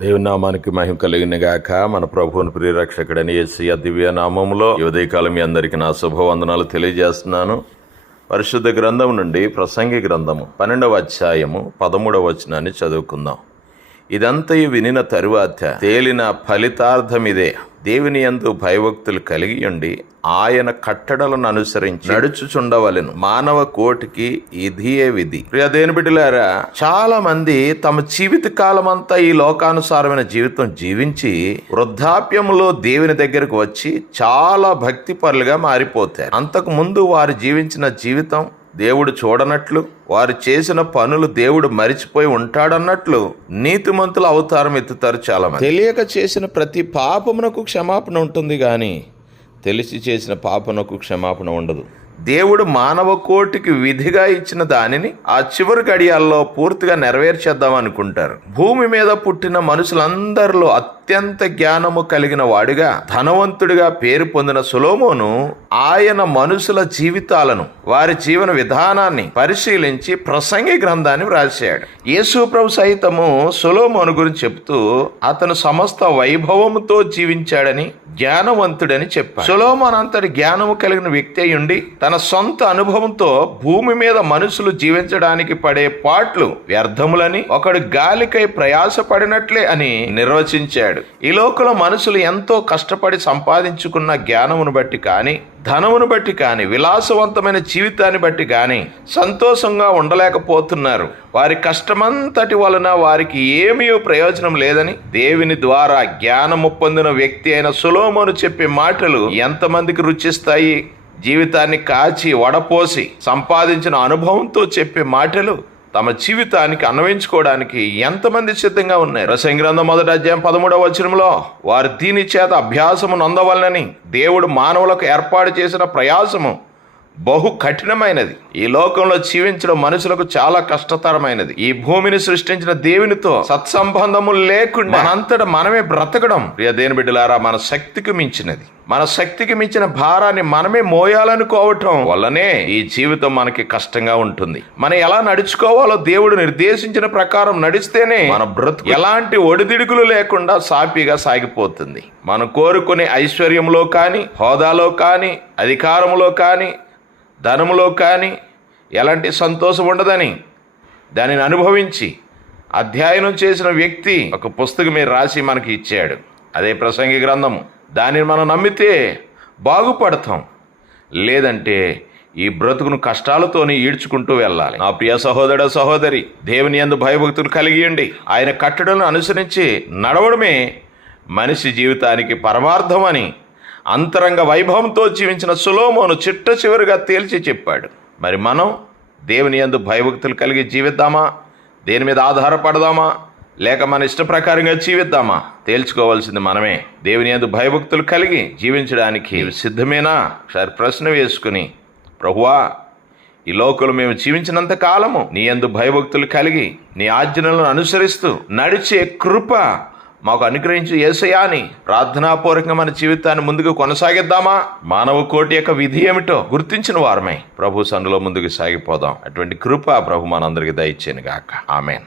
దేవుని నామానికి మహిమ కలిగిన గాక. మన ప్రభువుని ప్రియరక్షకుడని యేసయ్య దివ్య నామములో ఈ ఉదయకాలం మీ అందరికీ నా శుభవందనాలు తెలియజేస్తున్నాను. పరిశుద్ధ గ్రంథం నుండి ప్రసంగి గ్రంథము 12వ అధ్యాయము 13వ వచనాన్ని చదువుకుందాం. ఇదంతయు వినిన తరువాత తేలిన ఫలితార్థం ఇదే: దేవుని యందు భయభక్తులు కలిగి ఉండి ఆయన కట్టడలను అనుసరించి నడుచుచుండవలెను. మానవ కోటికి ఇదియే విధి. ప్రియ దేవుని బిడ్డలారా, చాలా మంది తమ జీవిత కాలమంతా ఈ లోకానుసారమైన జీవితం జీవించి వృద్ధాప్యములో దేవుని దగ్గరకు వచ్చి చాలా భక్తి పరులుగా మారిపోతారు. అంతకు ముందు వారు జీవించిన జీవితం దేవుడు చూడనట్లు, వారు చేసిన పనులు దేవుడు మరిచిపోయి ఉంటాడన్నట్లు నీతిమంతుల అవతారం ఎత్తుతారు చాలా మంది. తెలియక చేసిన ప్రతి పాపమునకు క్షమాపణ ఉంటుంది కానీ తెలిసి చేసిన పాపమునకు క్షమాపణ ఉండదు. దేవుడు మానవ కోటికి విధిగా ఇచ్చిన దానిని ఆ చివరి గడియాల్లో పూర్తిగా నెరవేర్చేద్దాం అనుకుంటారు. భూమి మీద పుట్టిన మనుషులందరిలో అత్యంత జ్ఞానము కలిగిన వాడిగా, ధనవంతుడిగా పేరు పొందిన సొలొమోను ఆయన మనుషుల జీవితాలను, వారి జీవన విధానాన్ని పరిశీలించి ప్రసంగి గ్రంథాన్ని వ్రాసాడు. యేసు ప్రభు సైతము సొలొమోను గురించి చెప్తూ అతను సమస్త వైభవముతో జీవించాడని, జ్ఞానవంతుడని చెప్పాడు. సొలొమోను అంతటి జ్ఞానము కలిగిన వ్యక్తి అయి ఉండి తన సొంత అనుభవంతో భూమి మీద మనుషులు జీవించడానికి పడే పాట్లు వ్యర్థములని, ఒకడు గాలికై ప్రయాసపడినట్లే అని నిర్వచించాడు. ఈ లోకంలో మనుషులు ఎంతో కష్టపడి సంపాదించుకున్న జ్ఞానమును బట్టి కానీ, ధనమును బట్టి కానీ, విలాసవంతమైన జీవితాన్ని బట్టి కానీ సంతోషంగా ఉండలేకపోతున్నారు. వారి కష్టమంతటి వలన వారికి ఏమీ ప్రయోజనం లేదని దేవుని ద్వారా జ్ఞానము పొందిన వ్యక్తి అయిన సొలొమోను చెప్పే మాటలు ఎంతమందికి రుచిస్తాయి? జీవితాన్ని కాచి వడపోసి సంపాదించిన అనుభవంతో చెప్పే మాటలు తమ జీవితానికి అన్వయించుకోవడానికి ఎంతమంది సిద్ధంగా ఉన్నారు? ప్రసంగి గ్రంథం 1వ అధ్యాయం 13వ వచనంలో వారు దీని చేత అభ్యాసము నొందవలనని దేవుడు మానవులకు ఏర్పాటు చేసిన ప్రయాసము బహు కఠినమైనది. ఈ లోకంలో జీవించడం మనుషులకు చాలా కష్టతరమైనది. ఈ భూమిని సృష్టించిన దేవునితో సత్సంబంధము లేకుండా మనంతట మనమే బ్రతకడం, ప్రియ దేవుని బిడ్డలారా, మన శక్తికి మించినది. మన శక్తికి మించిన భారాన్ని మనమే మోయాలనుకోవటం వల్లనే ఈ జీవితం మనకి కష్టంగా ఉంటుంది. మనం ఎలా నడుచుకోవాలో దేవుడు నిర్దేశించిన ప్రకారం నడిస్తేనే మన బ్రతుకు ఎలాంటి ఒడిదిడుకులు లేకుండా సాఫీగా సాగిపోతుంది. మనం కోరుకునే ఐశ్వర్యంలో కానీ, హోదాలో కానీ, అధికారంలో కానీ, ధనములో కానీ ఎలాంటి సంతోషం ఉండదని దానిని అనుభవించి అధ్యయనం చేసిన వ్యక్తి ఒక పుస్తకం మీద రాసి మనకి ఇచ్చాడు. అదే ప్రసంగి గ్రంథము. దానిని మనం నమ్మితే బాగుపడతాం, లేదంటే ఈ బ్రతుకును కష్టాలతోనే ఈడ్చుకుంటూ వెళ్ళాలి. నా ప్రియ సహోదర సహోదరి, దేవుని యందు భయభక్తులు కలిగి ఉండి ఆయన కట్టడలను అనుసరించి నడవడమే మనిషి జీవితానికి పరమార్థం అని అంతరంగ వైభవంతో జీవించిన సొలొమోను చిట్ట చివరిగా తేల్చి చెప్పాడు. మరి మనం దేవుని యందు భయభక్తులు కలిగి జీవిద్దామా? దేని మీద ఆధారపడదామా? లేక మన ఇష్ట ప్రకారంగా జీవిద్దామా? తేల్చుకోవాల్సింది మనమే. దేవుని యందు భయభక్తులు కలిగి జీవించడానికి సిద్ధమేనా? ఒకసారి ప్రశ్న వేసుకుని, ప్రభువా, ఈ లోకంలో మేము జీవించినంత కాలము నీ యందు భయభక్తులు కలిగి నీ ఆజ్ఞలను అనుసరిస్తూ నడిచే కృప మాకు అనుగ్రహించు యేసయ్యా అని ప్రార్థనాపూర్వకంగా మన జీవితాన్ని ముందుకు కొనసాగిద్దామా? మానవ కోటి యొక్క విధి ఏమిటో గుర్తించిన వారమై ప్రభు సన్నిధిలో ముందుకు సాగిపోదాం. అటువంటి కృప ప్రభు మనందరికీ దయచేయను గాక. ఆమేన్.